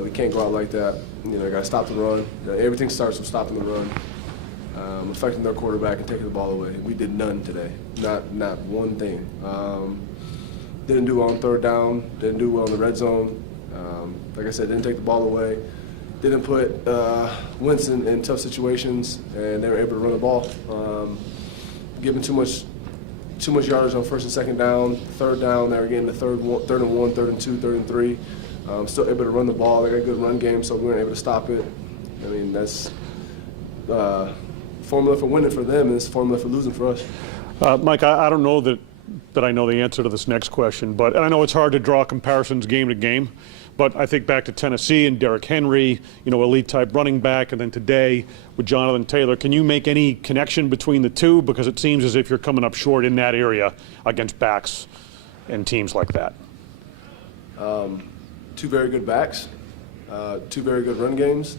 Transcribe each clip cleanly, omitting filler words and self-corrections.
We can't go out like that. You know, got to stop the run. Everything starts with stopping the run, affecting their quarterback and taking the ball away. We did none today, not one thing. Didn't do well on third down, didn't do well in the red zone. Like I said, didn't take the ball away. Didn't put Wentz in tough situations, and they were able to run the ball. Giving too much yardage on first and second down. Third down, they were getting the third and 1, third and 2, third and 3. Still able to run the ball. They got a good run game, so we weren't able to stop it. I mean, that's formula for winning for them, and it's formula for losing for us. Mike, I don't know that I know the answer to this next question, but and I know it's hard to draw comparisons game to game, but I think back to Tennessee and Derrick Henry, you know, elite type running back, and then today with Jonathan Taylor. Can you make any connection between the two? Because it seems as if you're coming up short in that area against backs and teams like that. Two very good backs, two very good run games.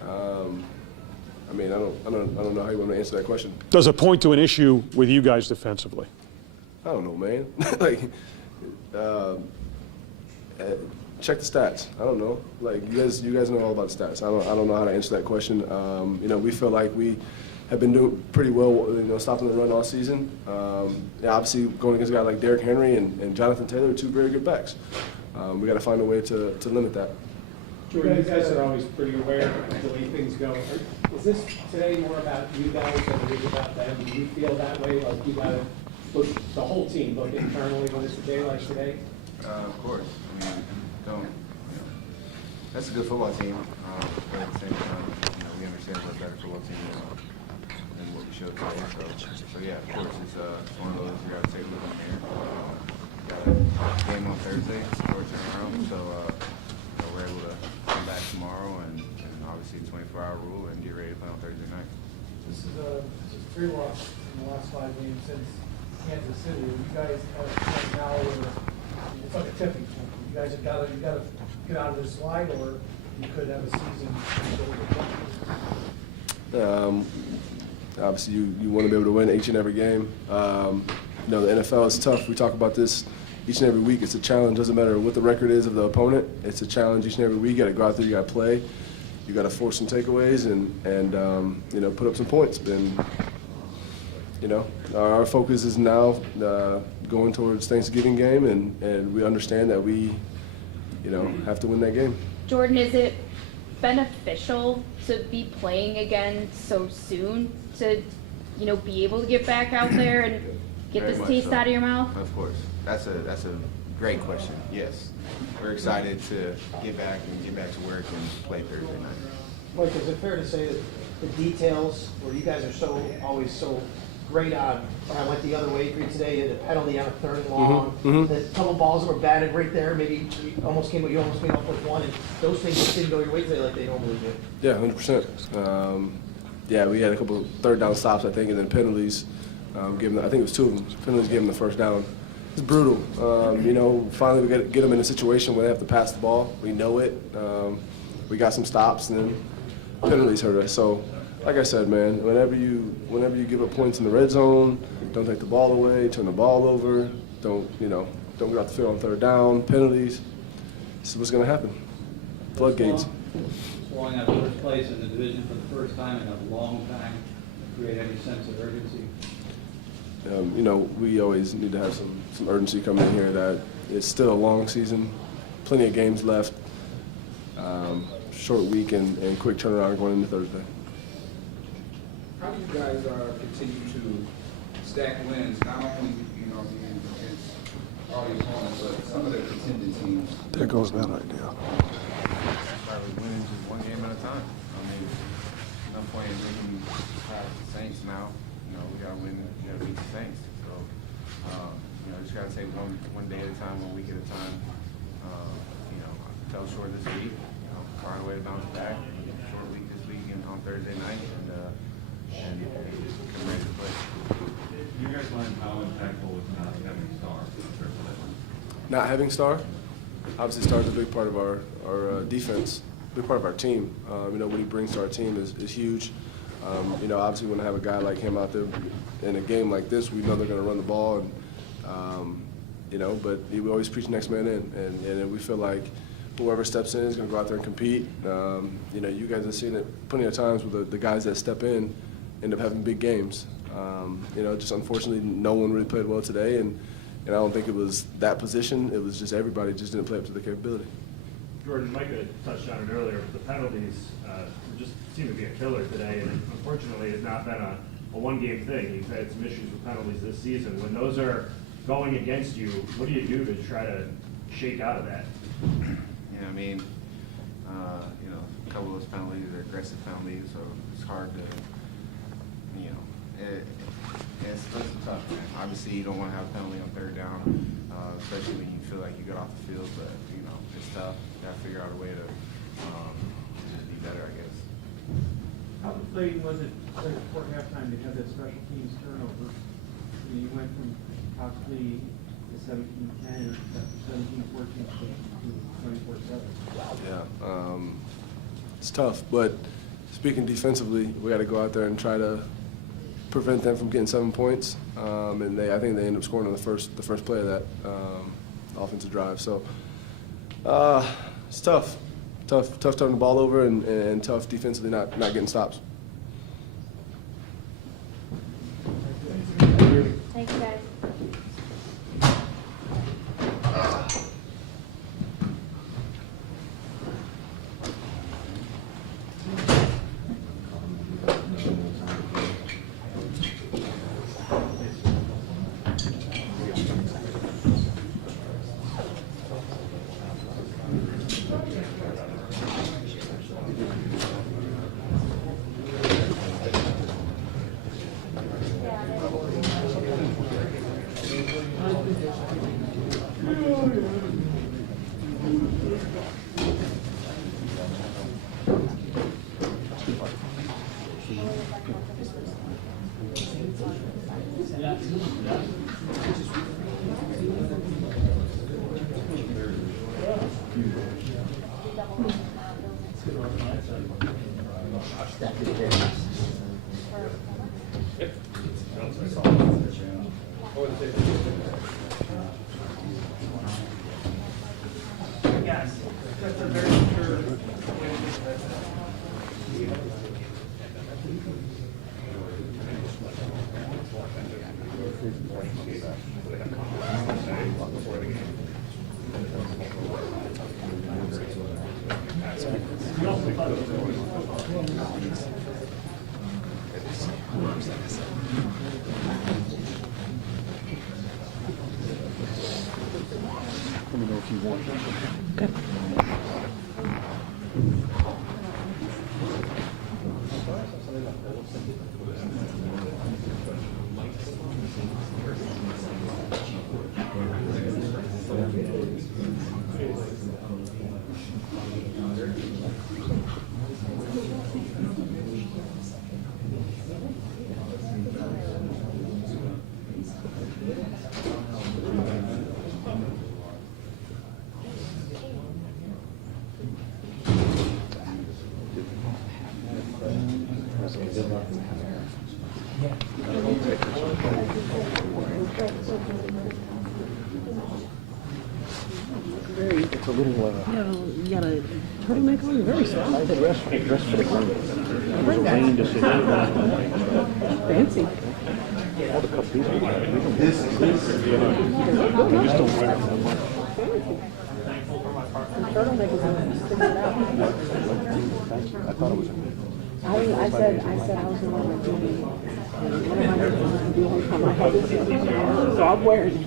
I mean, I don't know how you want to answer that question. Does it point to an issue with you guys defensively? I don't know, man. Like, check the stats. I don't know. Like, you guys know all about the stats. I don't know how to answer that question. You know, we feel like we have been doing pretty well, you know, stopping the run all season. Yeah, obviously, going against a guy like Derrick Henry and Jonathan Taylor are two very good backs. We got to find a way to limit that. Jordan, you guys are always pretty aware of the way things go. Is this today more about you guys than it is about them? Do you feel that way? Like you got to look, the whole team, look internally when it's a day like today? Of course. I mean, that's a good football team. But at the same time, you know, we understand what a better football team is than what we showed today. So yeah, of course, it's one of those we got to take a look in here. Got a game on Thursday, short turnaround. So we're able to come back tomorrow and obviously 24-hour rule and get ready to play on Thursday night. This is 3 losses in the last 5 games since Kansas City. You guys have now it's like a tipping point. You guys have got to get out of this slide, or you could have a season. Obviously, you want to be able to win each and every game. You know, the NFL is tough. We talk about this each and every week. It's a challenge. Doesn't matter what the record is of the opponent. It's a challenge each and every week. You got to go out there. You got to play. You got to force some takeaways and you know, put up some points. And you know, our focus is now going towards Thanksgiving game, and we understand that we, you know, have to win that game. Jordan, is it beneficial to be playing again so soon to, you know, be able to get back out there and get Very this much taste so. out of your mouth? Of course. That's a great question. Yes. We're excited to get back to work and play Thursday night. Mike, is it fair to say that the details where you guys are always so great on, when I went the other way for you today, the penalty on a 3rd and long, the couple balls that were batted right there, maybe you almost came up with one, and those things just didn't go your way today like they normally do. Yeah, 100%. Yeah, we had a couple third down stops, I think, and then penalties. I think it was 2 of them. Penalties gave them the first down. It's brutal. You know, finally we get them in a situation where they have to pass the ball. We know it. We got some stops, and then penalties hurt us. So, like I said, man, whenever you give up points in the red zone, don't take the ball away, turn the ball over, don't get out the field on 3rd down, penalties. This is what's going to happen. Floodgates. Falling out of 1st place in the division for the first time in a long time, create any sense of urgency? You know, we always need to have some urgency coming in here that it's still a long season, plenty of games left, short week and quick turnaround going into Thursday. How do you guys continue to stack wins, not only, you know, against all your opponents, but some of the contending teams? There goes that idea. Probably winning just one game at a time. I mean, no point in looking past the Saints now. You know, we got to win. We got to beat the Saints. So, you know, just got to take one day at a time, 1 week at a time. You know, fell short this week. You know, find a way to bounce back. Short week this week and on Thursday night, and come ready to play. You guys learned how impactful was not having Star? Not having Star? Obviously, Star's a big part of our defense, big part of our team. You know, what he brings to our team is huge. You know, obviously, when I have a guy like him out there in a game like this, we know they're going to run the ball, and you know, but we always preach next man in, and we feel like whoever steps in is going to go out there and compete. You know, you guys have seen it plenty of times with the guys that step in end up having big games. You know, just unfortunately, no one really played well today, and I don't think it was that position. It was just everybody just didn't play up to the capability. Jordan, Micah touched on it earlier, but the penalties just seem to be a killer today, and unfortunately it's not been a one-game thing. You've had some issues with penalties this season. When those are going against you, what do you do to try to shake out of that? Yeah, I mean, you know, a couple of those penalties are aggressive penalties, so it's hard to, you know, it's tough, man. Obviously, you don't want to have a penalty on third down, especially when you feel like you got off the field, but, you know, it's tough. You got to figure out a way to just be better, I guess. How frustrating was it right before halftime to have that special teams turnover? I mean, you went from possibly the 17-10 or 17-14 to 24-7. Yeah, it's tough, but speaking defensively, we got to go out there and try to prevent them from getting 7 points. And I think they ended up scoring on the first play of that offensive drive. So it's tough turning the ball over, and tough defensively not getting stops. Thank you, guys. Yes, that's a very mature way Let me know if you want. It's a little, You got a turtleneck on, very soft. I had dress for the game. It was a rain decision. Fancy. All the cup people, we just don't wear them that much. The turtleneck is sticking out. Thank you. I thought it was I said I was going to wear my jeans. And one of my friends was doing it, I had this, so I'm wearing it.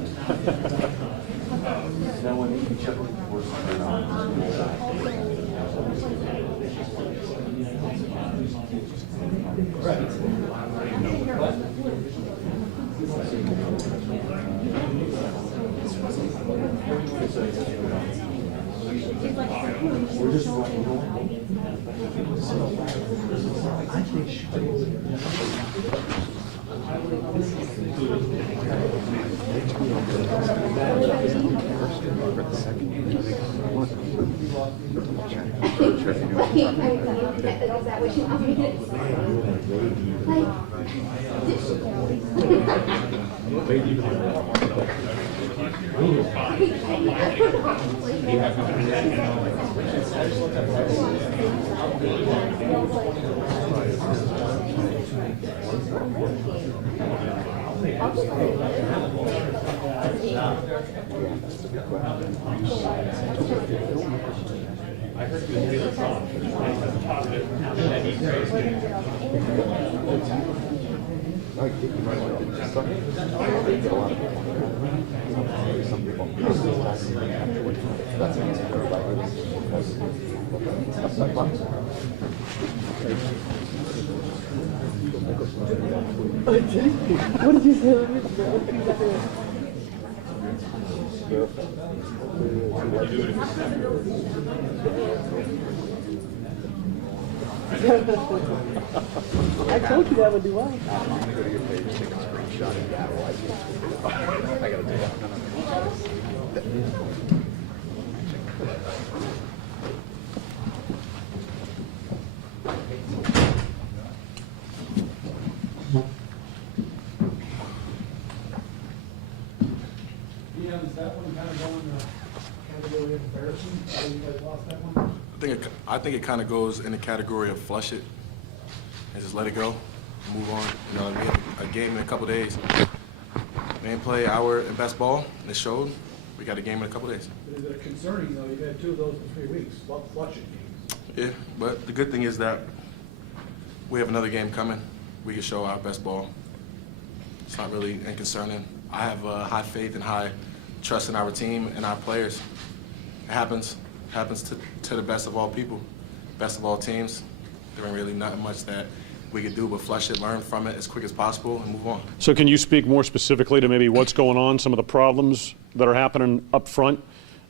What did you say? I told you that would do well. Deon, is that one kind of going in the category of embarrassing? How you guys lost that one? I think it kind of goes in the category of flush it and just let it go, move on. You know, we have a game in a couple days. We didn't play our best ball, and it showed. We got a game in a couple days. Is it concerning, though? You've had 2 of those in 3 weeks, flushing games. Yeah, but the good thing is that we have another game coming. We can show our best ball. It's not really concerning. I have high faith and high trust in our team and our players. It happens to the best of all people, best of all teams. There ain't really nothing much that we could do but flush it, learn from it as quick as possible, and move on. So can you speak more specifically to maybe what's going on, some of the problems that are happening up front,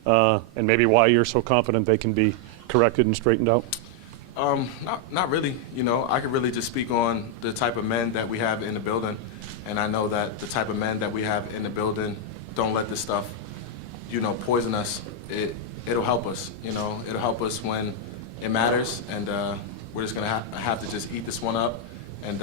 and maybe why you're so confident they can be corrected and straightened out? Not really. You know, I could really just speak on the type of men that we have in the building, and I know that the type of men that we have in the building don't let this stuff, you know, poison us. It'll help us. You know, it'll help us when it matters, and we're just gonna have to just eat this one up and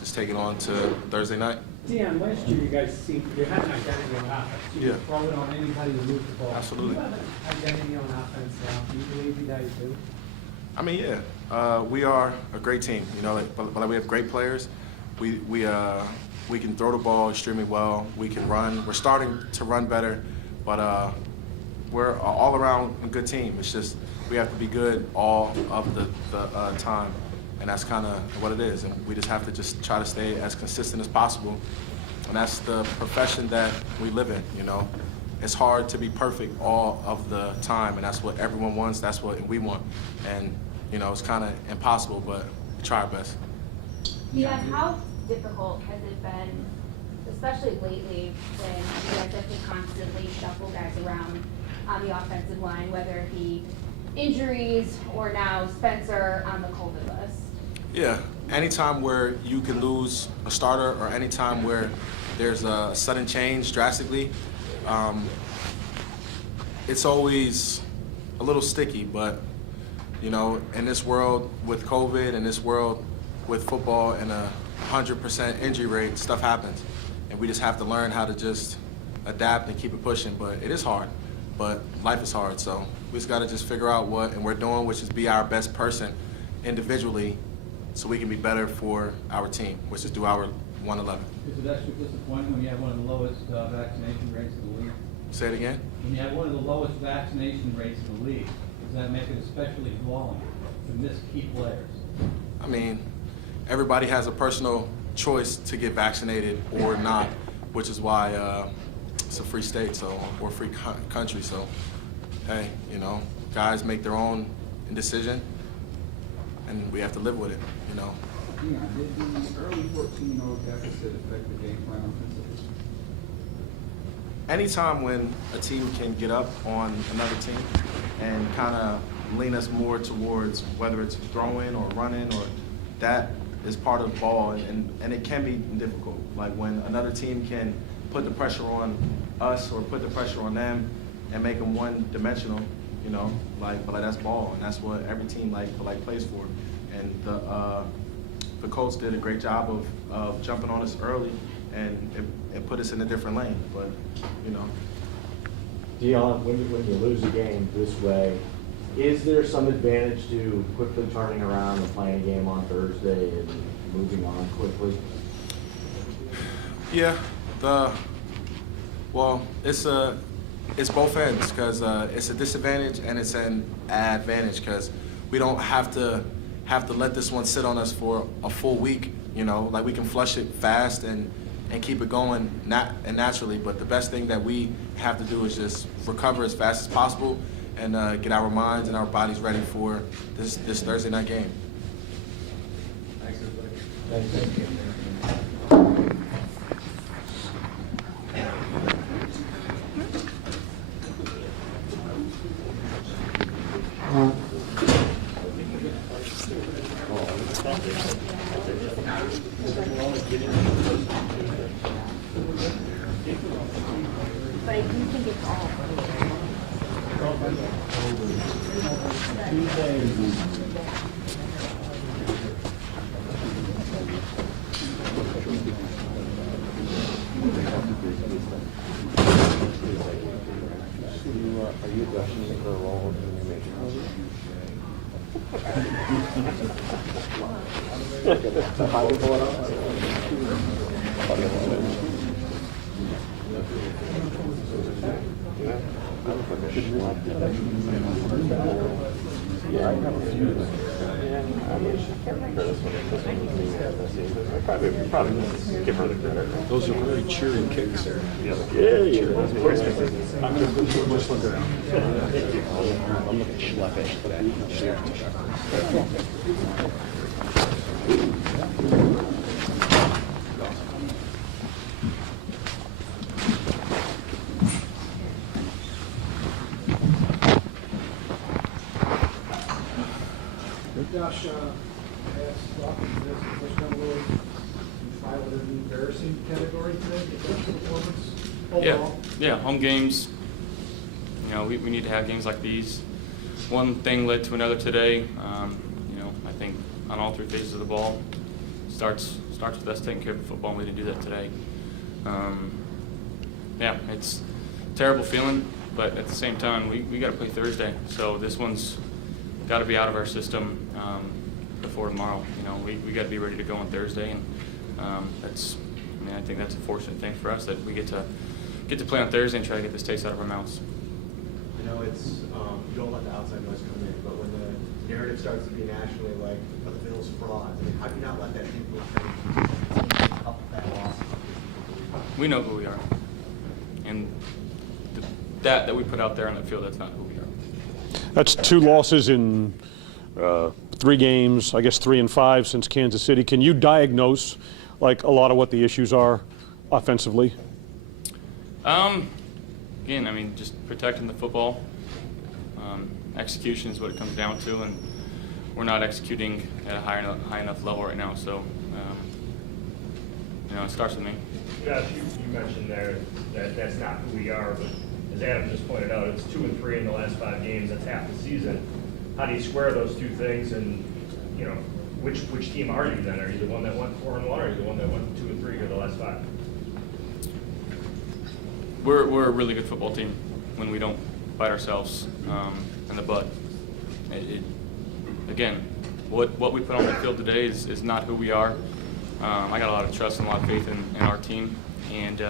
just take it on to Thursday night. Deon, last year you guys you had an identity on offense. You Yeah. could throw it on anybody who moved the ball. Absolutely. Do you have an identity on offense now? Do you believe you guys do? I mean, yeah, we are a great team. You know, but we have great players. We can throw the ball extremely well. We can run. We're starting to run better, but we're all around a good team. It's just we have to be good all of the time, and that's kind of what it is. And we just have to just try to stay as consistent as possible. And that's the profession that we live in. You know, it's hard to be perfect all of the time, and that's what everyone wants. That's what we want. And you know, it's kind of impossible, but we try our best. Yeah, how difficult has it been, especially lately, when you guys have to constantly shuffle guys around on the offensive line, whether it be injuries or now Spencer on the COVID list? Yeah, anytime where you can lose a starter or anytime where there's a sudden change drastically, it's always a little sticky, but you know, in this world with COVID, in this world with football and a 100% injury rate, stuff happens. And we just have to learn how to just adapt and keep it pushing. But it is hard, but life is hard. So we just gotta just figure out what and we're doing, which is be our best person individually so we can be better for our team, which is do our 111. Is it extra disappointing when you have one of the lowest vaccination rates in the league? Say it again? When you have one of the lowest vaccination rates in the league, does that make it especially galling to miss key players? I mean, everybody has a personal choice to get vaccinated or not, which is why it's a free state, so or free country. So, hey, you know, guys make their own decision, and we have to live with it. You know. Yeah, did the early 14-0 deficit affect the game plan offensively? Anytime when a team can get up on another team and kind of lean us more towards whether it's throwing or running, or that is part of ball, and it can be difficult. Like when another team can put the pressure on us or put the pressure on them and make them one-dimensional, you know, but that's ball, and that's what every team plays for. And the Colts did a great job of jumping on us early, and it put us in a different lane. But you know, Deon, when you lose a game this way, Is there some advantage to quickly turning around and playing a game on Thursday and moving on quickly? Yeah, well, it's both ends because it's a disadvantage and it's an advantage because we don't have to let this one sit on us for a full week. You know, like we can flush it fast and keep it going naturally. But the best thing that we have to do is just recover as fast as possible and get our minds and our bodies ready for this Thursday night game. Thanks, everybody. Thank you. Those are very cheery kicks there. Yeah. I'm going to just look around. I'm looking schleppy. Josh, asked Rocky, this is the first time really filed in the embarrassing category today, the best performance overall. Yeah, home games. You know, we need to have games like these. One thing led to another today. You know, I think on all three phases of the ball, starts with us taking care of the football, and we didn't do that today. Yeah, it's a terrible feeling, but at the same time, we got to play Thursday, so this one's got to be out of our system before tomorrow. You know, we got to be ready to go on Thursday, and I think that's a fortunate thing for us that we get to play on Thursday and try to get this taste out of our mouths. I know it's you don't let the outside noise come in, but when the narrative starts to be nationally like, "But the Bills fraud," I mean, how do you not let that infiltrate up that loss? We know who we are, and that we put out there on the field, that's not who we are. That's 2 losses in 3 games, I guess 3 and 5 since Kansas City. Can you diagnose like a lot of what the issues are offensively? Again, I mean, just protecting the football. Execution is what it comes down to, and we're not executing at a high enough level right now. So, you know, it starts with me. Josh, you mentioned there that that's not who we are, but as Adam just pointed out, it's 2 and 3 in the last 5 games. That's half the season. How do you square those 2 things? And you know, which team are you then? Are you the one that went 4 and 1, or are you the one that went 2 and 3 here the last 5? We're a really good football team when we don't bite ourselves in the butt. Again, what we put on the field today is not who we are. I got a lot of trust and a lot of faith in our team, and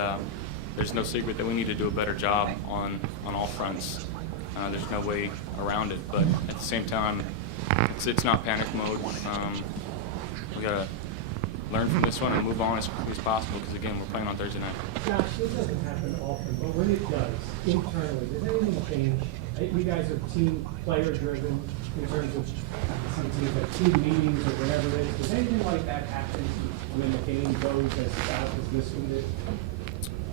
there's no secret that we need to do a better job on all fronts. There's no way around it, but at the same time, it's not panic mode. We gotta learn from this one and move on as quickly as possible, because again, we're playing on Thursday night. Josh, this doesn't happen often, but when it does, internally, does anything change? You guys are team player driven in terms of some teams like team meetings or whatever it is. Does anything like that happen when the game goes as south as this one did?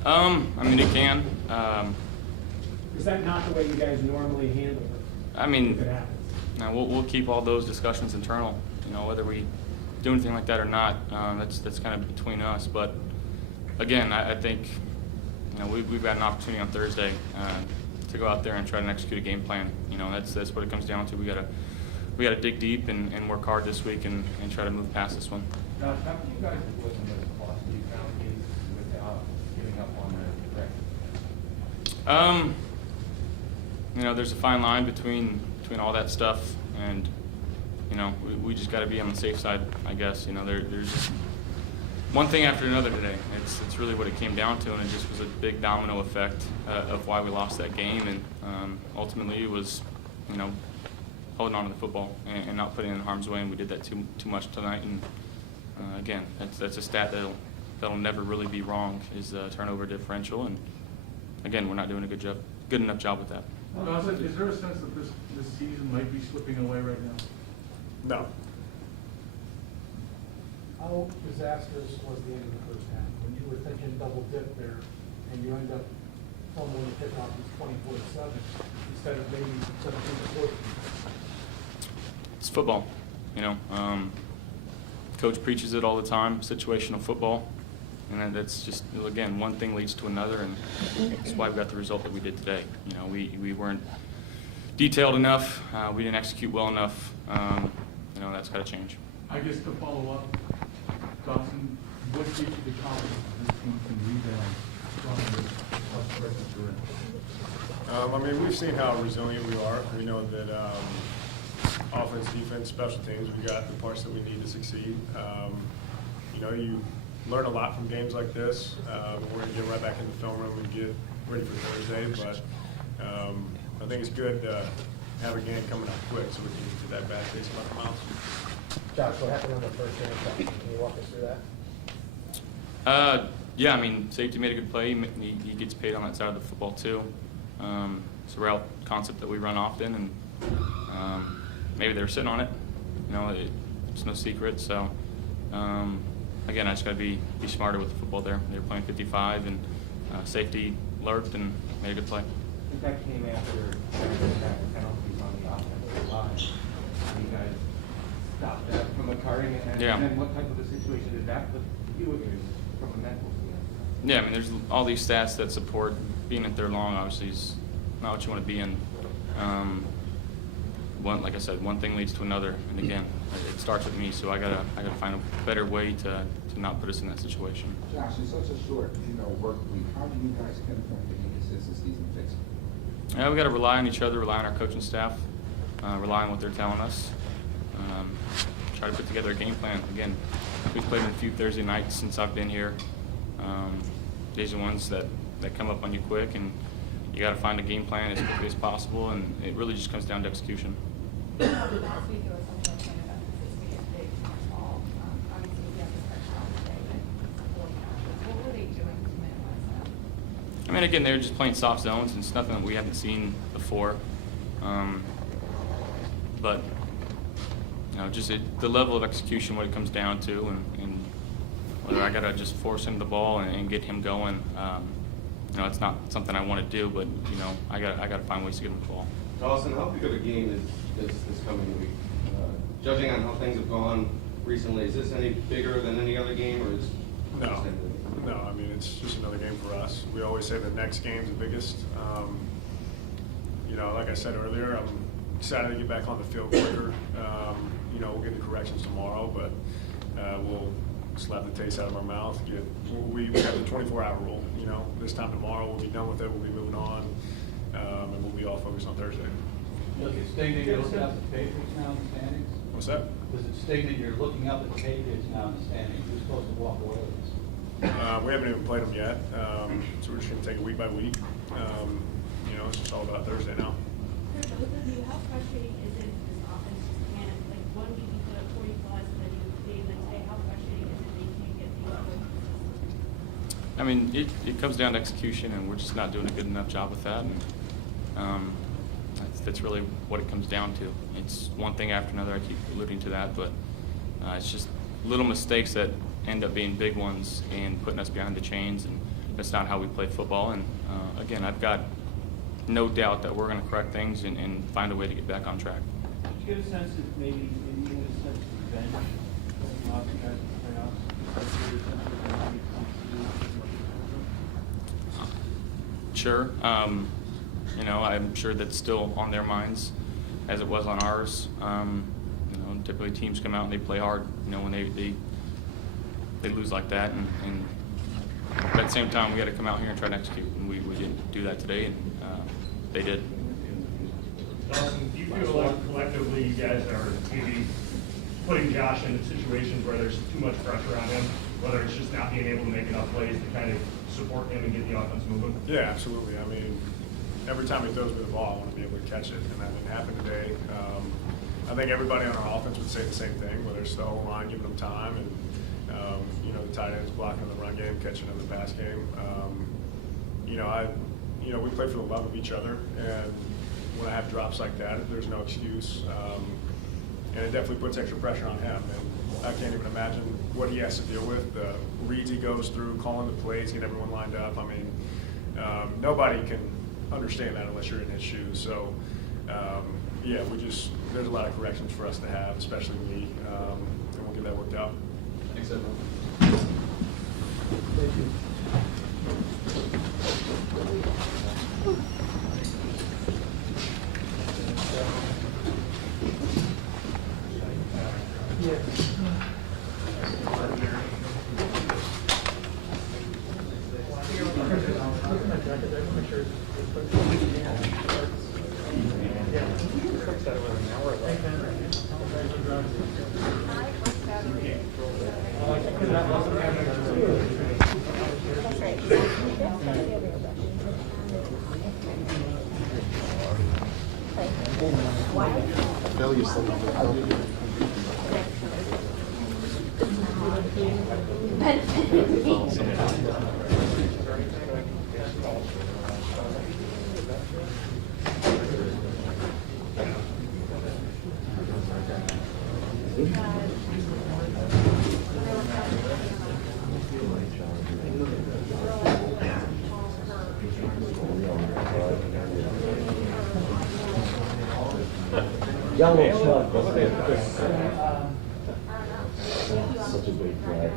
I mean, it can. Is that not the way you guys normally handle it? I mean, If it happens? no, we'll keep all those discussions internal. You know, whether we do anything like that or not, that's kind of between us. But again, I think you know we've got an opportunity on Thursday to go out there and try to execute a game plan. You know, that's what it comes down to. We gotta dig deep and work hard this week and try to move past this one. How can you guys avoid some of the costly penalties without giving up on the correct? you know, there's a fine line between all that stuff, and you know, we just got to be on the safe side, I guess. You know, there's one thing after another today. It's really what it came down to, and it just was a big domino effect of why we lost that game, and ultimately it was, you know, holding on to the football and not putting it in harm's way, and we did that too much tonight. And again, that's a stat that'll never really be wrong, is turnover differential, and again, we're not doing a good enough job with that. Is there a sense that this season might be slipping away right now? No. How disastrous was the end of the first half? When you were thinking double dip there, and you end up fumbling the kickoff with 24-7 instead of maybe 17-14? It's football, you know. Coach preaches it all the time, situational football, and that's just, again, one thing leads to another, and that's why we got the result that we did today. You know, we weren't detailed enough, we didn't execute well enough. You know, that's got to change. I guess to follow up, Dawson, what gives you the confidence that this team can rebound from this tough stretch that you're in? I mean, we've seen how resilient we are. We know that offense, defense, special teams, we got the parts that we need to succeed. You know, you learn a lot from games like this. We're going to get right back in the film room and get ready for Thursday, but I think it's good to have a game coming up quick so we can get that bad taste in our mouths. Josh, what happened on the first interception? Can you walk us through that? Yeah, I mean, safety made a good play. He gets paid on that side of the football too. It's a route concept that we run often, and maybe they were sitting on it. You know, it's no secret. So again, I just got to be smarter with the football there. They were playing 55, and safety lurked and made a good play. I think that came after penalties on the offensive line. You guys stopped that from occurring, and then what type of a situation did that put you in from a mental standpoint? Yeah, I mean, there's all these stats that support being in third long. Obviously, is not what you want to be in. Like I said, one thing leads to another, and again, it starts with me. So I gotta find a better way to not put us in that situation. Josh, in such a short, work week, how do you guys pinpoint the inconsistencies and fix them? Yeah, we got to rely on each other, rely on our coaching staff, rely on what they're telling us. Try to put together a game plan. Again, we've played in a few Thursday nights since I've been here. These are ones that come up on you quick, and you got to find a game plan as quickly as possible, and it really just comes down to execution. Last week there was some question about this being big small. Obviously we have this touchdown today, but what were they doing to minimize that? I mean, again, they're just playing soft zones, and it's nothing that we haven't seen before. But you know, just the level of execution, what it comes down to, and whether I gotta just force him the ball and get him going. You know, it's not something I want to do, but you know, I gotta find ways to get him the ball. Dawson, how big of a game is this coming week? Judging on how things have gone recently, is this any bigger than any other game, or is No, I mean, it's just another game for us. We always say the next game's the biggest. You know, like I said earlier, I'm excited to get back on the field quicker. You know, we'll get the corrections tomorrow, but we'll slap the taste out of our mouth. We have the 24-hour rule. You know, this time tomorrow we'll be done with it. We'll be moving on, and we'll be all focused on Thursday. Does it state that you're looking up at the Patriots now in the standings? What's that? Does it state that you're looking up at the Patriots now in the standings? You're supposed to walk away with this. We haven't even played them yet, so we're just going to take it week by week. You know, it's just all about Thursday now. For both of you, how frustrating is it this offense just can't, like, 1 week you put up 40 plus, and then you the next day, how frustrating is it that you can't get the other? I mean, it comes down to execution, and we're just not doing a good enough job with that. And that's really what it comes down to. It's one thing after another. I keep alluding to that, but it's just little mistakes that end up being big ones and putting us behind the chains, and that's not how we play football. And again, I've got no doubt that we're going to correct things and find a way to get back on track. Did you get a sense that maybe you get a sense of revenge when lost you guys in the playoffs? Did you get a sense of revenge when it comes to Sure. You know, I'm sure that's still on their minds as it was on ours. You know, typically teams come out and they play hard, you know, when they lose like that. And at the same time, we got to come out here and try to execute. And we didn't do that today, and they did. Dawson, do you feel like collectively you guys are maybe putting Josh in situations where there's too much pressure on him, whether it's just not being able to make enough plays to kind of support him and get the offense moving? Yeah, absolutely. I mean, every time he throws me the ball, I want to be able to catch it, and that didn't happen today. I think everybody on our offense would say the same thing, whether it's the O-line giving them time and, the tight ends blocking in the run game, catching in the pass game. We play for the love of each other, and when I have drops like that, there's no excuse. And it definitely puts extra pressure on him. And I can't even imagine what he has to deal with, the reads he goes through, calling the plays, getting everyone lined up. I mean, nobody can understand that unless you're in his shoes. So, there's a lot of corrections for us to have, especially me, and we'll get that worked out. Thanks, everyone. Thank you. Yellow slug. Such a big flag.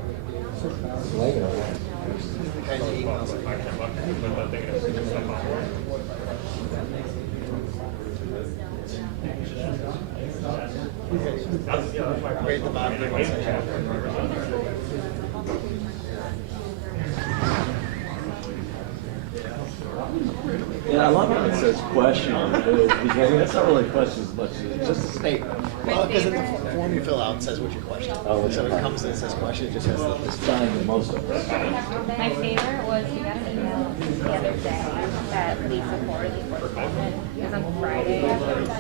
Yeah, I love how it says question on it, because that's not really a question as much as it's just a statement. Well, because in the form you fill out, it says what's your question. Oh, So when it comes and it says question, it just has this. Signed most of us. My favorite was we got an email the other day that Lisa forwarded for comment. Because on Friday,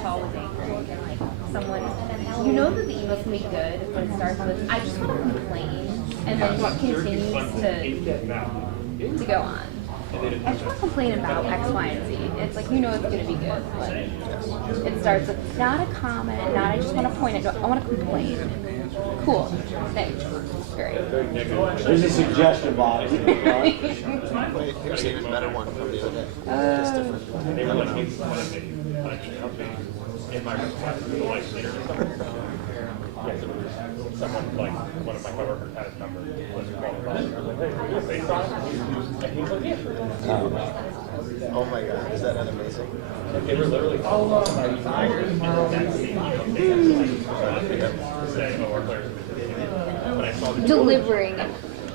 Paul was angry and like someone, you know that the email's gonna be good when it starts with, I just want to complain, and then it continues to go on. I just want to complain about X, Y, and Z. It's like, you know it's going to be good. Like, it starts with, not a comment, not I just want to point it, I want to complain. Cool. Thanks. Great. There's a suggestion box. Wait, here's a better one from the other day. Just different. They were like, in my life later or something. Yes, it was someone like one of my coworkers had his number. Was called I was like, hey, are you a face on? And he was like, yeah. Oh my God, is that not amazing? Like, they were literally calling us about saying, oh, our players are but I saw the Delivering.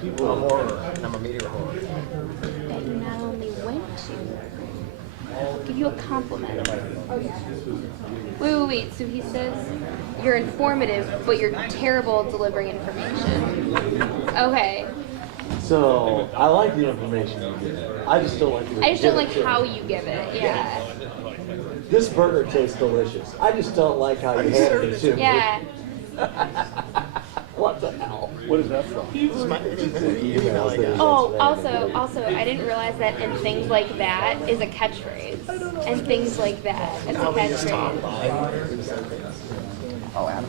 People are horror. I'm a meteor horror. That you not only went to, give you a compliment. Wait. So he says you're informative, but you're terrible at delivering information. Okay. So, I like the information you give. I just don't like the I just don't like how you give it. Yeah. This burger tastes delicious. I just don't like how you hand it to me. Yeah. What the hell? What is that from? This is my email I got. Oh, also, I didn't realize that and things like that is a catchphrase. And things like that. It's a catchphrase. Oh, Adam.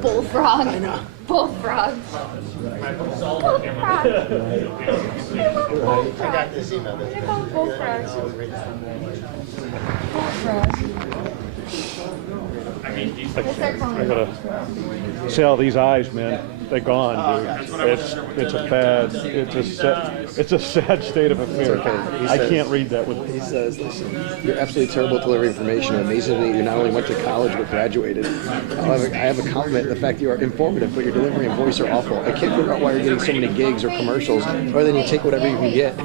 Bullfrog. Bullfrog. Bullfrog. I got this email. Bullfrog. I gotta see all these eyes, man. They're gone, dude. It's a sad state of affairs. I can't read that with. He says, listen, you're absolutely terrible at delivering information. Amazingly, you not only went to college but graduated. I have a compliment. The fact that you are informative, but your delivery and voice are awful. I can't figure out why you're getting so many gigs or commercials, other than you take whatever you can get.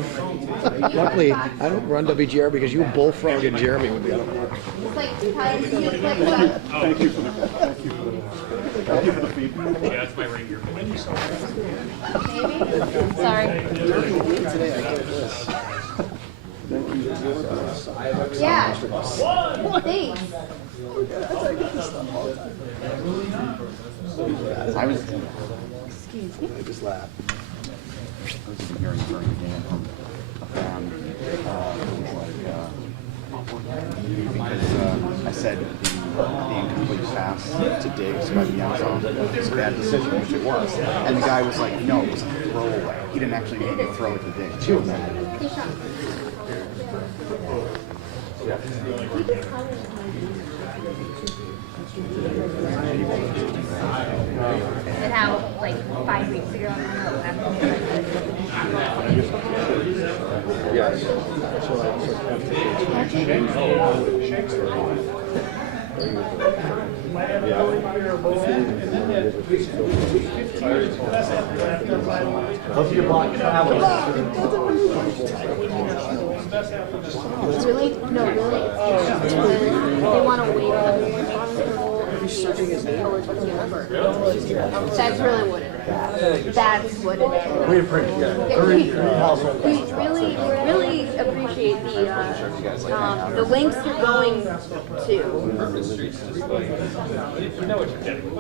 Luckily, I don't run WGR because you bullfrog and Jeremy would be out of work. It's like, thank you for the feedback. Yeah, that's my reindeer. maybe? Sorry. Today I get this. Yeah. Thanks. I was. Excuse me. I just laughed. I was hearing from again from a fan, because I said the incomplete pass to Diggs by the end zone was a bad decision, which it was. And the guy was like, no, it was a throwaway. He didn't actually mean to throw it to Diggs. He was mad. And how, like, 5 weeks ago, Yes. What's your block? Really? No, really? They want to wait on That's really what it is. That's what it is. We appreciate We really appreciate the links you're going to. You know what you're getting.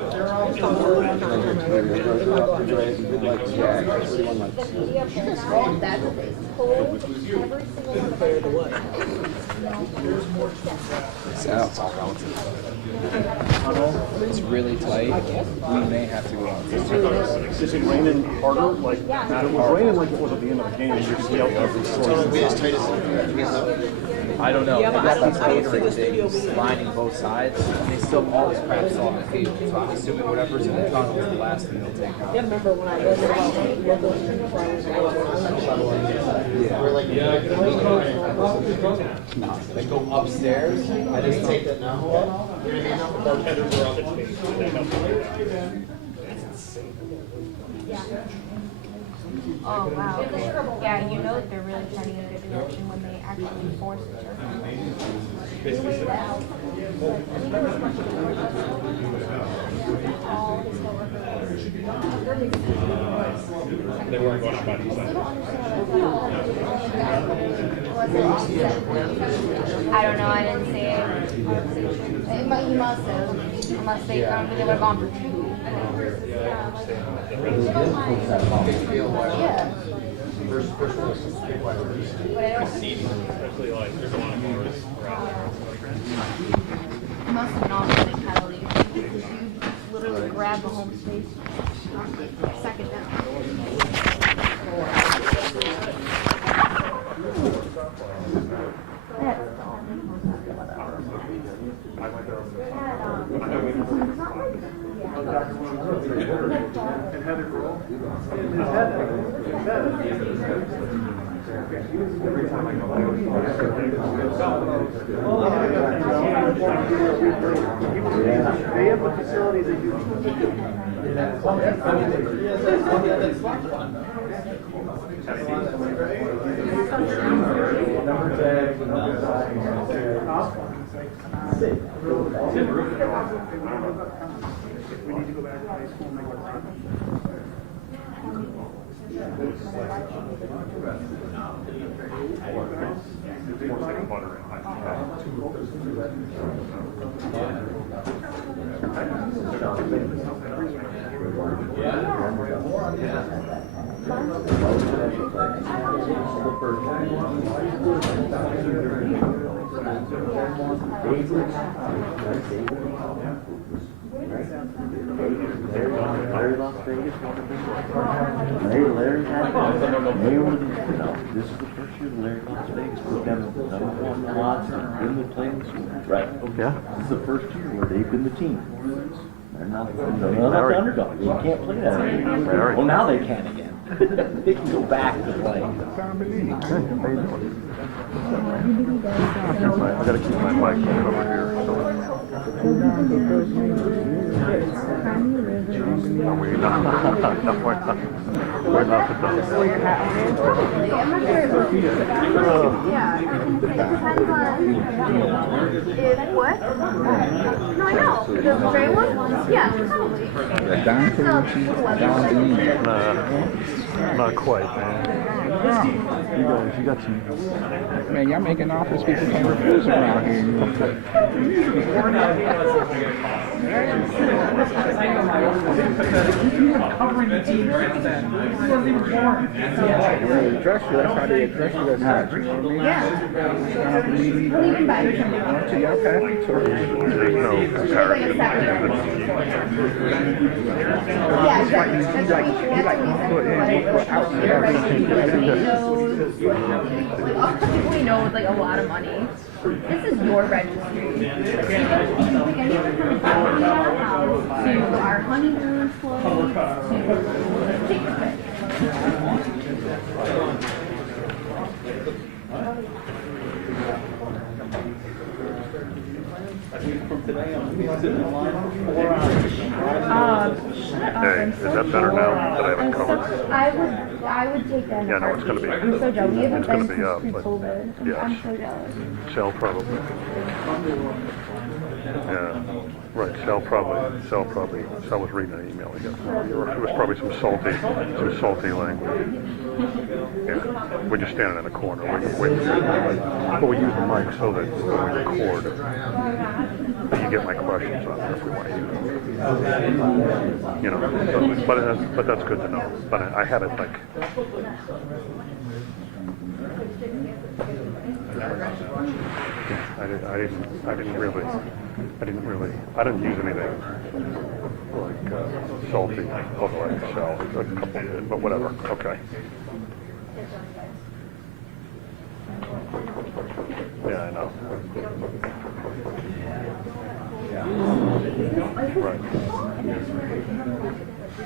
That's what they told every single one. It's really tight. We may have to go out. Is it raining harder? Like, it was raining like it was at the end of the game. You could see out there. I don't know. They got these catering things lining both sides, and they still all this crap's still on the field. So I'm assuming whatever's in the tunnel is the last thing they'll take out. I remember when I was They go upstairs. I just take that now. Oh, wow. Yeah, you know that they're really trending in a good direction when they actually force the turnover. They weren't going up by these sides. I don't know, I didn't see it. He must have. Unless they would have gone for 2. Yeah. Especially like there's a lot of mowers around there. It must have been offsetting penalty because you literally grab the home space, second down. Every time I go They have the facilities they do. We need to go back to high school and make it right. This is the first year Larry Las Vegas put them #1 lots in the playing school. Right. Yeah. This is the first year where they've been the team. They're not the underdogs. You can't play that anymore. Well, now they can again. They can go back to play. I gotta keep my mic over here. So. Are we No, we're not the dogs. Probably. I'm not sure. Yeah. It depends on if what? No, I know. The gray one? Yeah, probably. Not quite, man. You got some. Man, y'all making offers people can't refuse around here. Covering the team right then. He wasn't even born. They address you, that's how they address you as such, you know what I mean? Yeah. To y'all pass it to There's no comparison. Yeah, exactly. That's what we put out there. We know it's like a lot of money. This is your registry. We can from our house to our honeymoon floats to take your pick. From today on, we sitting in line for 4 hours. Hey, is that better now that I haven't covered? I would take that. Yeah, no, it's going to be. I'm so jealous. We haven't It's going been to be up, since but pre-COVID. yes. I'm so jealous. Shell probably. Yeah, right. Shell was reading an email again. It was probably some salty language. Yeah, we're just standing in a corner waiting. But we use the mic so that when we record, you get my questions on there if we want to use them. You know, but that's good to know. But I had it like. I didn't use anything like salty, although I shall a couple did, but whatever. Okay. Yeah, I know.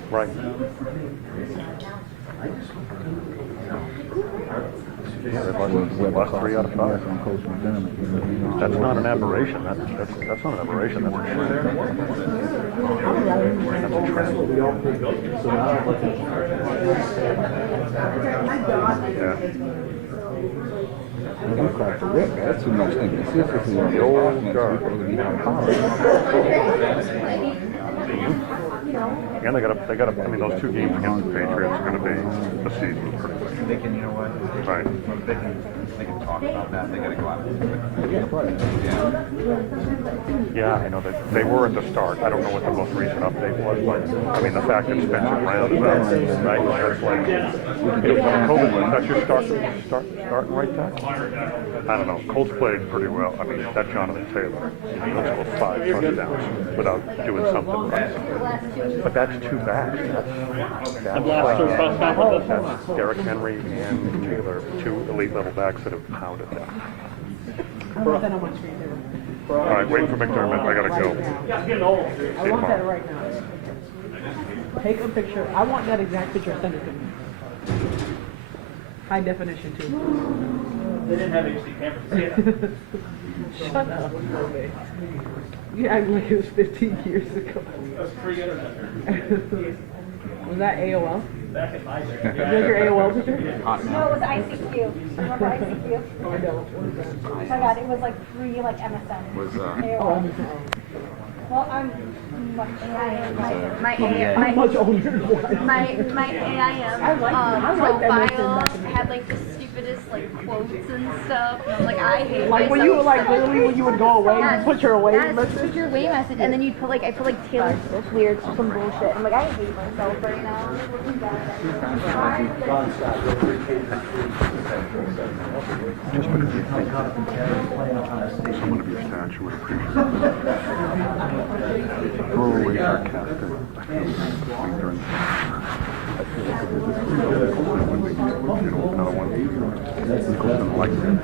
Right. Yeah, they lost 3 out of 5. That's not an aberration. That's not an aberration. That's a trend. That's a trend. Yeah. That's too much inconsistency on the old guard. And they got I mean, those 2 games against the Patriots are going to be the season pretty much. They can, you know what? Right. They can talk about that. They got to go out and do it. Yeah, I know that they were at the start. I don't know what the most recent update was, but I mean, the fact that Spencer Brown is out, right? That's like, COVID, that's your starting right tackle? I don't know. Colts played pretty well. I mean, that Jonathan Taylor, let's go 5 touchdowns without doing something right. But that's 2 backs. That's Derrick Henry and Taylor, 2 elite level backs that have pounded them. I want that on my screen. All right, waiting for McDermott. I gotta go. I want that right now. Take a picture. I want that exact picture. Send it to me. High definition too. They didn't have HD cameras. Shut up. You act like it was 15 years ago. That's pre-internet. Was that AOL? Back in my day. Was that your AOL picture? No, it was ICQ. Remember ICQ? Oh, I don't. What is that? Oh my god, it was like free like MSN. AOL. Well, I'm much AIM. My much older. My AIM profile had like the stupidest like quotes and stuff. And I'm like, I hate Like when you were like literally when you would go away, you put your away message. Put your away message, and then you'd put like I put like Taylor Swift lyrics or some bullshit. I'm like, I hate myself right now. Just because you think someone of your stature would appreciate it. Totally sarcastic. I feel like during I feel like if this is another one. Like that.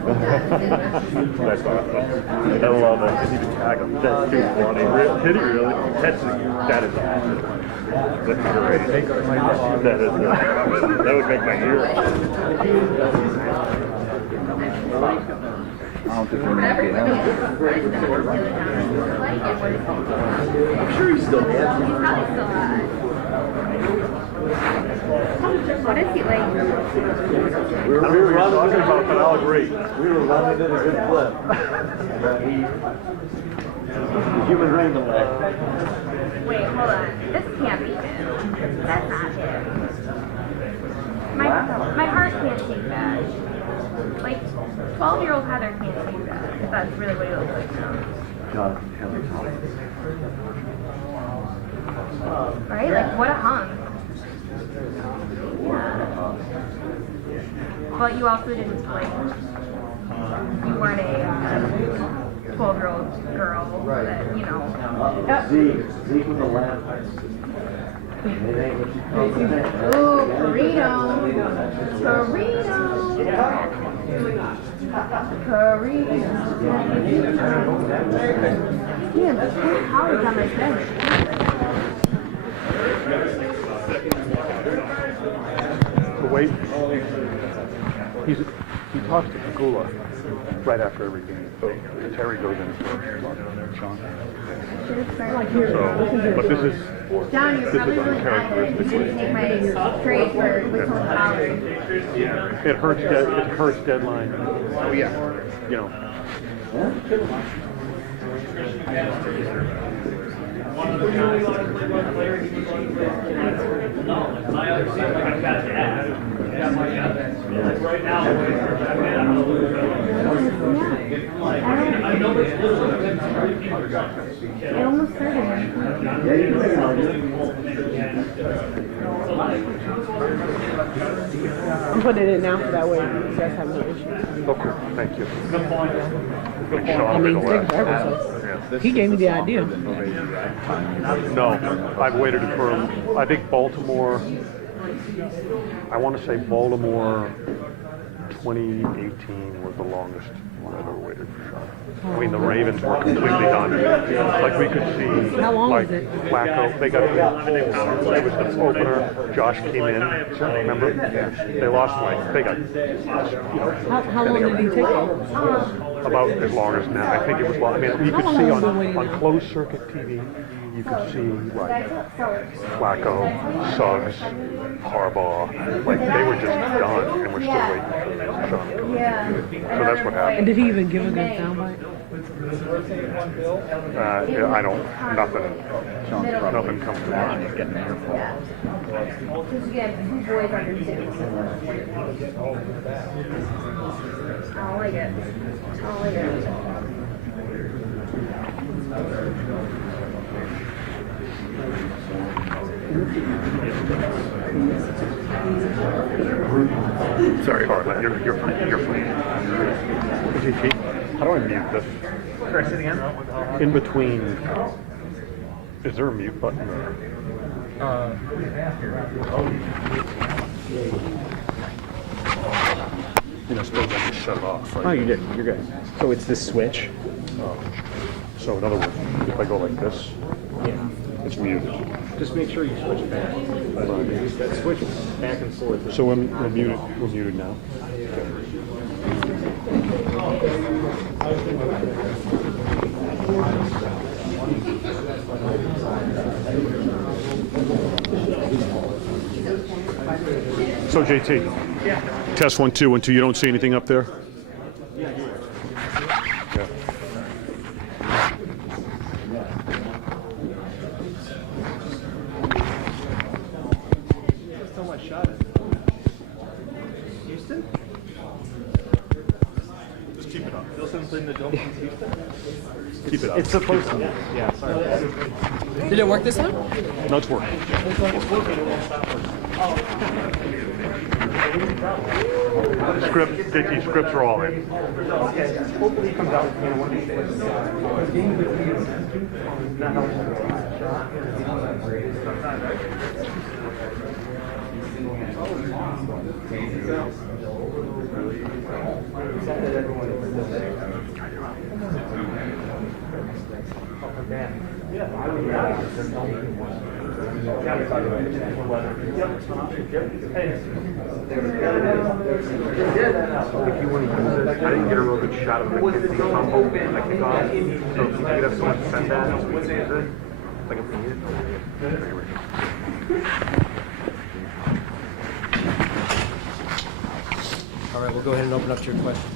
That's awesome. I love it. You can tag him. That's too funny. Did he really? That is awesome. That's great. That is that would make my ear. I don't think we're going to get out. I'm sure he's still He's probably still alive. What is he like? We were talking about, but I'll agree. We were running at a good clip. But the human ring away. Wait, hold on. This can't be him. That's not him. My heart can't take that. Like, 12-year-old Heather can't take that, if that's really what he looks like now. Jonathan Taylor. Right? Like, what a hunk. Yeah. But you also didn't, like, you weren't a 12-year-old girl that, you know. Zeke with the laugh. Ooh, burrito. Burrito. Burrito. Yeah, but how is on my bench? The way he talks to Pagula right after every game. So Terry goes in and talks to Sean. So, but this is John, you're probably really bad at it. You didn't take my trade for Wisconsin College. It hurts deadline. Oh yeah, you know. It almost started. I'm putting it in now for that way you guys have no issues. Oh, cool. Thank you. I mean, take forever, so. He gave me the idea. No, I've waited for, I think Baltimore, I want to say Baltimore 2018 was the longest one I've ever waited for Sean. I mean, the Ravens were completely done. Like, we could see, How long like, was it? Flacco, they got, it was the opener, Josh came in, remember? They lost, like, they got, How long did he take though? about as long as now. I think it was long. I mean, you could see on closed circuit TV, you could see like Flacco, Suggs, Harbaugh, like they were just done, and we're still waiting for Sean to come in. So that's what happened. And did he even give a good soundbite? Yeah, I don't. Nothing comes to mind. Because you get 2 boys under 2. I don't like it. I don't like it. Sorry, Harlan, you're fine. How do I mute this? Sorry, say it again? In between, is there a mute button? You know, suppose I can shut it off, right? Oh, you did. You're good. So it's this switch? Oh. So in other words, if I go like this, Yeah. it's muted. Just make sure you switch back. That switch back and forth. So we're muted. We're muted now. So JT, test 1 2 1 2. You don't see anything up there? Yeah. So much shot at Houston? Just keep it up. Wilson played in the Dome against Houston? Keep it up. It's supposed to. Yeah, sorry. Did it work this time? No, it's working. JT, scripts are all in. Okay. Hopefully he comes out one of these days. Not helpful. If you want to use it, I didn't get a real good shot of the kid from the tumble and the kickoff. So if you could have someone send that, so we can use it, like if we need it. All right, we'll go ahead and open up to your questions.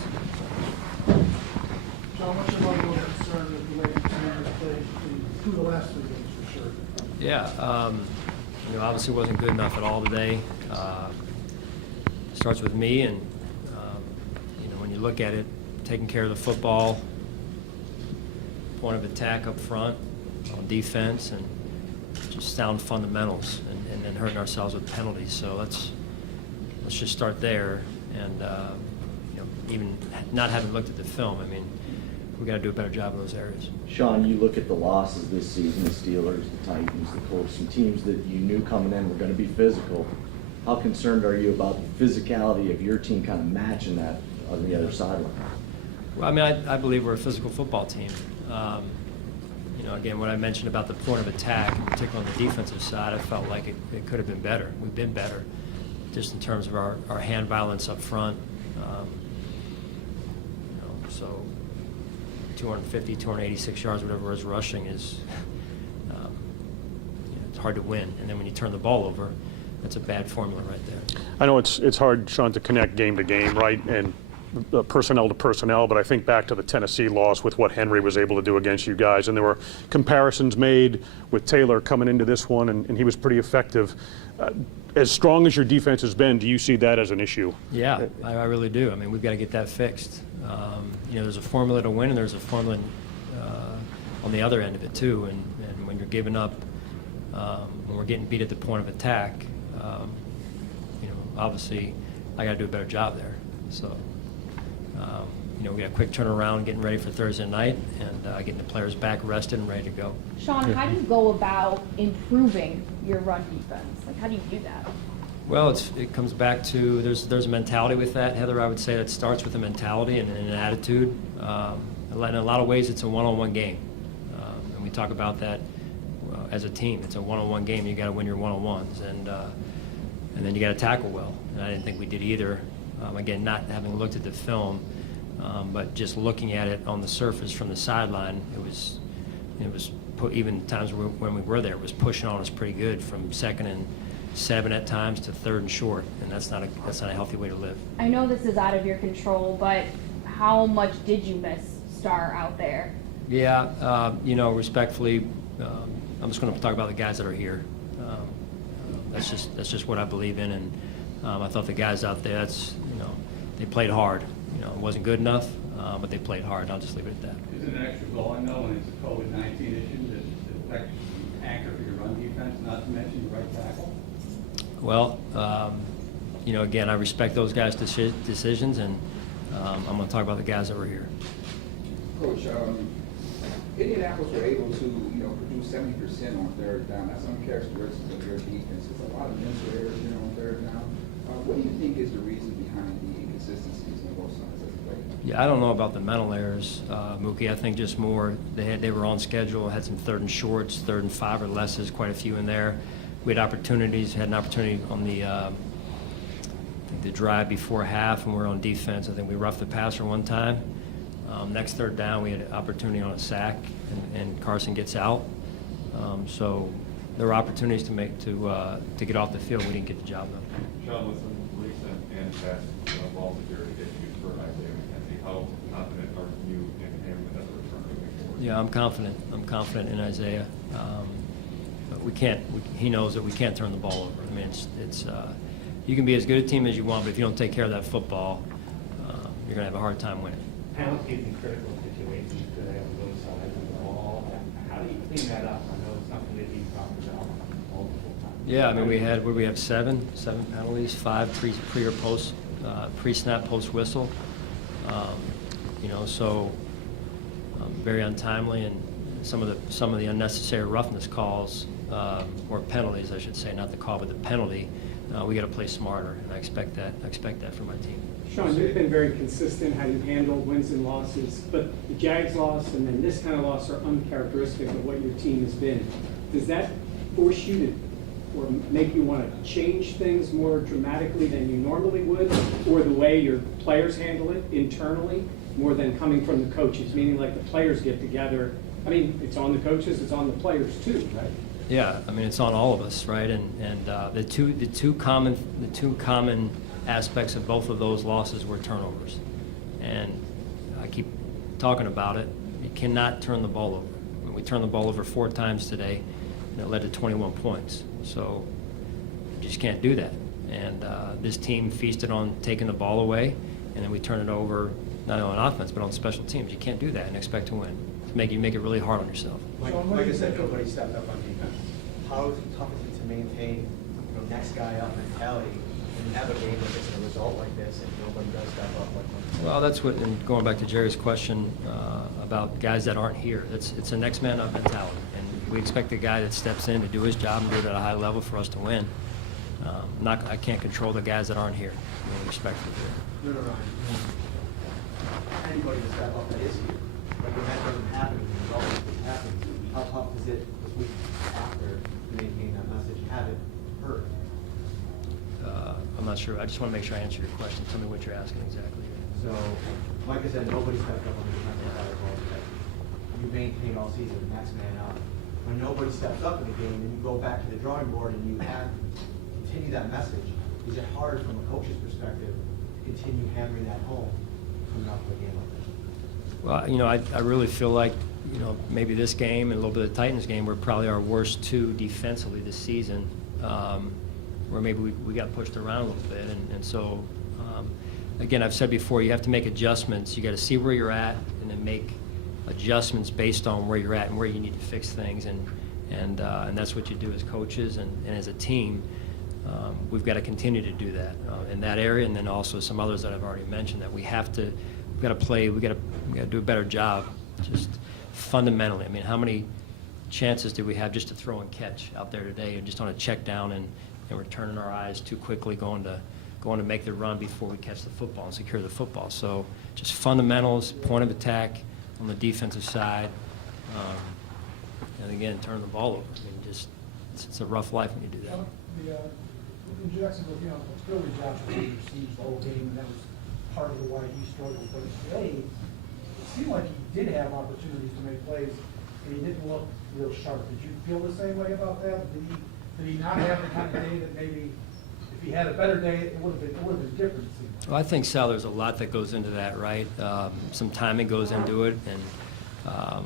John, what's your level of concern with the way the team has played through the last 3 games for sure? Yeah, obviously wasn't good enough at all today. Starts with me, and when you look at it, taking care of the football, point of attack up front, on defense, and just sound fundamentals, and then hurting ourselves with penalties. So let's just start there, and even not having looked at the film, I mean, we got to do a better job in those areas. Sean, you look at the losses this season, the Steelers, the Titans, the Colts, some teams that you knew coming in were going to be physical. How concerned are you about the physicality of your team kind of matching that on the other sideline? Well, I mean, I believe we're a physical football team. Again, what I mentioned about the point of attack, in particular on the defensive side, I felt like it could have been better. We've been better, just in terms of our hand violence up front. So 250, 286 yards, whatever it is rushing is, it's hard to win. And then when you turn the ball over, that's a bad formula right there. I know it's hard, Sean, to connect game to game, right, and personnel to personnel, but I think back to the Tennessee loss with what Henry was able to do against you guys, and there were comparisons made with Taylor coming into this one, and he was pretty effective. As strong as your defense has been, do you see that as an issue? Yeah, I really do. I mean, we've got to get that fixed. There's a formula to win, and there's a formula on the other end of it too. And when you're giving up, when we're getting beat at the point of attack, obviously I got to do a better job there. So, we got a quick turnaround, getting ready for Thursday night, and getting the players back rested and ready to go. Sean, how do you go about improving your run defense? Like, how do you do that? Well, it comes back to there's a mentality with that, Heather. I would say that starts with a mentality and an attitude. In a lot of ways, it's a one-on-one game, and we talk about that as a team. It's a one-on-one game. You got to win your one-on-ones, and then you got to tackle well. And I didn't think we did either. Again, not having looked at the film, but just looking at it on the surface from the sideline, it was even times when we were there, it was pushing on us pretty good from 2nd and 7 at times to 3rd and short, and that's not a healthy way to live. I know this is out of your control, but how much did you miss Star out there? Yeah, respectfully, I'm just going to talk about the guys that are here. That's just what I believe in, and I thought the guys out there, they played hard. It wasn't good enough, but they played hard. I'll just leave it at that. Is it an extra goal? I know when it's a COVID-19 issue that affects the anchor for your run defense, not to mention your right tackle? Well, again, I respect those guys' decisions, and I'm going to talk about the guys that were here. Coach, Indianapolis were able to, produce 70% on 3rd down. That's uncharacteristic of your defense. There's a lot of mental errors on 3rd down. What do you think is the reason behind the inconsistencies on both sides of the play? Yeah, I don't know about the mental errors, Mookie. I think just more they were on schedule, had some 3rd and shorts, 3rd and 5 or lesses, quite a few in there. We had opportunities, had an opportunity on the drive before half when we were on defense. I think we roughed the passer one time. Next 3rd down, we had an opportunity on a sack, and Carson gets out. So there were opportunities to get off the field. We didn't get the job done. Sean, with some recent and past balls that you're issues for Isaiah McKenzie, how confident are you in him as a return moving forward? Yeah, I'm confident. I'm confident in Isaiah. But we can't. He knows that we can't turn the ball over. I mean, it's you can be as good a team as you want, but if you don't take care of that football, you're going to have a hard time winning. Penalties in critical situations today on both sides of the ball. How do you clean that up? I know it's something that you've talked about multiple times. Yeah, I mean, we have seven penalties, 5 pre or post, pre-snap, post whistle. So very untimely, and some of the unnecessary roughness calls or penalties, I should say, not the call, but the penalty. We got to play smarter, and I expect that from my team. Sean, you've been very consistent how you handle wins and losses, but the Jags loss and then this kind of loss are uncharacteristic of what your team has been. Does that force you to, or make you want to change things more dramatically than you normally would, or the way your players handle it internally, more than coming from the coaches? Meaning, like, the players get together. I mean, it's on the coaches, it's on the players too, right? Yeah, I mean, it's on all of us, right? And the two common aspects of both of those losses were turnovers. And I keep talking about it. You cannot turn the ball over. When we turned the ball over 4 times today, and it led to 21 points. So you just can't do that. And this team feasted on taking the ball away, and then we turn it over not only on offense but on special teams. You can't do that and expect to win. You make it really hard on yourself. Like I said, nobody stepped up on defense. How tough is it to maintain, next guy up mentality and have a game like this and a result like this and nobody does step up like that? Well, that's what, and going back to Jerry's question about guys that aren't here, it's a next man up mentality. And we expect the guy that steps in to do his job and do it at a high level for us to win. I can't control the guys that aren't here, respectfully. No. Anybody to step up that is here. Like when that doesn't happen, the result doesn't happen. How tough is it this week after maintaining that message? Have it heard? I'm not sure. I just want to make sure I answer your question. Tell me what you're asking exactly. So, like I said, nobody stepped up on the defensive side of the ball today. You maintain all season, next man up. When nobody steps up in the game, and you go back to the drawing board and you continue that message, is it hard from a coach's perspective to continue hammering that home coming off of a game like this? Well, I really feel like, maybe this game and a little bit of the Titans game were probably our worst 2 defensively this season, where maybe we got pushed around a little bit. And so, again, I've said before, you have to make adjustments. You got to see where you're at and then make adjustments based on where you're at and where you need to fix things. And that's what you do as coaches and as a team. We've got to continue to do that in that area, and then also some others that I've already mentioned that we've got to play. We got to do a better job, just fundamentally. I mean, how many chances did we have just to throw and catch out there today, and just on a check down, and we're turning our eyes too quickly, going to make the run before we catch the football and secure the football. So just fundamentals, point of attack on the defensive side, and again, turn the ball over. I mean, just it's a rough life when you do that. In Jacksonville, it's really Josh Allen received the whole game, and that was part of the why he struggled. But today, it seemed like he did have opportunities to make plays, and he didn't look real sharp. Did you feel the same way about that? Did he not have the kind of day that maybe if he had a better day, it would have been different? It seemed like. Well, I think, Sal, there's a lot that goes into that, right? Some timing goes into it, and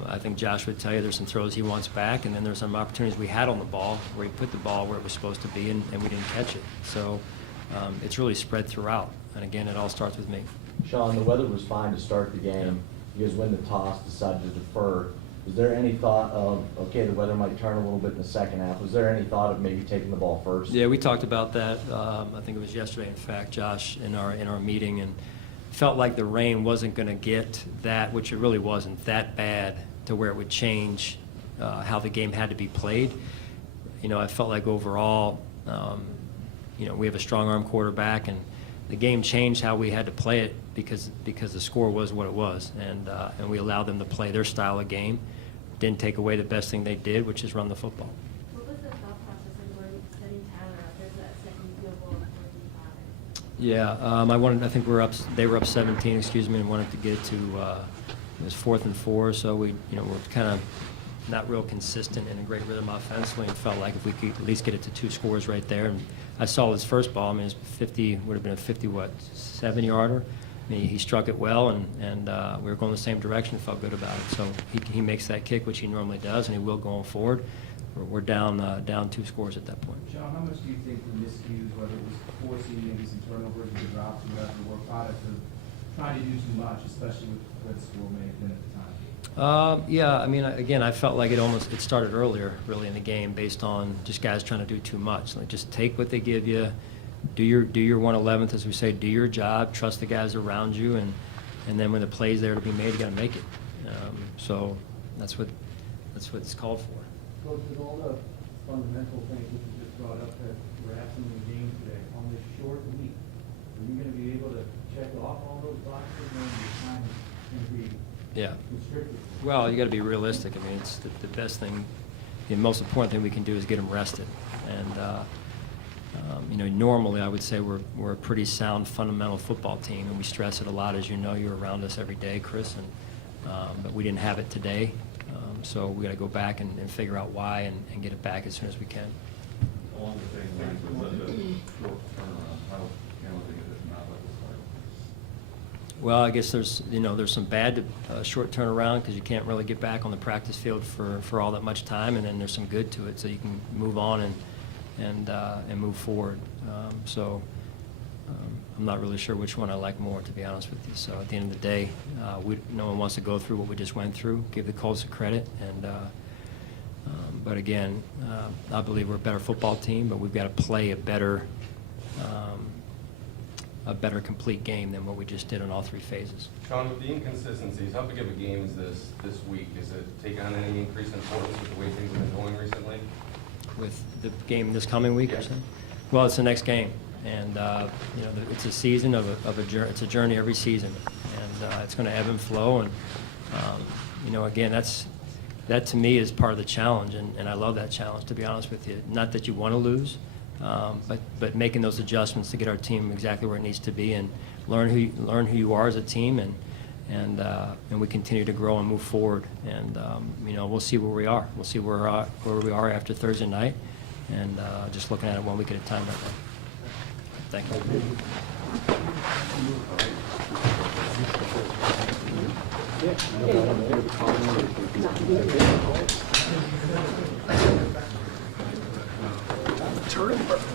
I think Josh would tell you there's some throws he wants back, and then there's some opportunities we had on the ball where he put the ball where it was supposed to be, and we didn't catch it. So it's really spread throughout. And again, it all starts with me. Sean, the weather was fine to start the game. You guys win the toss, decided to defer. Was there any thought of, okay, the weather might turn a little bit in the second half? Was there any thought of maybe taking the ball first? Yeah, we talked about that. I think it was yesterday, in fact, Josh, in our meeting, and felt like the rain wasn't going to get that, which it really wasn't that bad, to where it would change how the game had to be played. I felt like overall, we have a strong arm quarterback, and the game changed how we had to play it because the score was what it was, and we allowed them to play their style of game. Didn't take away the best thing they did, which is run the football. What was the thought process in setting Tyler up there for that second field goal on 4th and 5? Yeah, I think they were up 17, and wanted to get it to, it was 4th and 4, so we're kind of not real consistent in a great rhythm offensively, and felt like if we could at least get it to 2 scores right there. And I saw his first ball, would have been a 7-yarder. I mean, he struck it well, and we were going the same direction, felt good about it. So he makes that kick, which he normally does, and he will going forward. We're down 2 scores at that point. Sean, how much do you think the miscues, whether it was forcing maybe some turnovers or drops or whatever, were product of trying to do too much, especially with what the score may have been at the time? Yeah, I mean, again, I felt like it started earlier, really, in the game, based on just guys trying to do too much. Like, just take what they give you, do your 1/11th, as we say, do your job, trust the guys around you, and then when the play's there to be made, you got to make it. So that's what it's called for. Coach, with all the fundamental things that you just brought up that were absent in the game today, on this short week, are you going to be able to check off all those boxes, and your time is going to be restricted? Well, you got to be realistic. I mean, it's the best thing, the most important thing we can do is get them rested. And normally I would say we're a pretty sound fundamental football team, and we stress it a lot. As you know, you're around us every day, Chris, and but we didn't have it today. So we got to go back and figure out why and get it back as soon as we can. Along the same lines, with the short turnaround, how challenging is it not let this start? Well, I guess there's some bad short turnaround because you can't really get back on the practice field for all that much time, and then there's some good to it, so you can move on and move forward. I'm not really sure which one I like more, to be honest with you. So at the end of the day, no one wants to go through what we just went through. Give the Colts a credit, but again, I believe we're a better football team, but we've got to play a better complete game than what we just did in all three phases. Sean, with the inconsistencies, how big of a game is this week? Is it take on any increased importance with the way things have been going recently? With the game this coming week or something? Well, it's the next game, and it's a season it's a journey every season, and it's going to ebb and flow, and again, that to me is part of the challenge, and I love that challenge, to be honest with you. Not that you want to lose, but making those adjustments to get our team exactly where it needs to be, and learn who you are as a team, and we continue to grow and move forward, and we'll see where we are. We'll see where we are after Thursday night, and just looking at it 1 week at a time right now. Thank you. Turn it.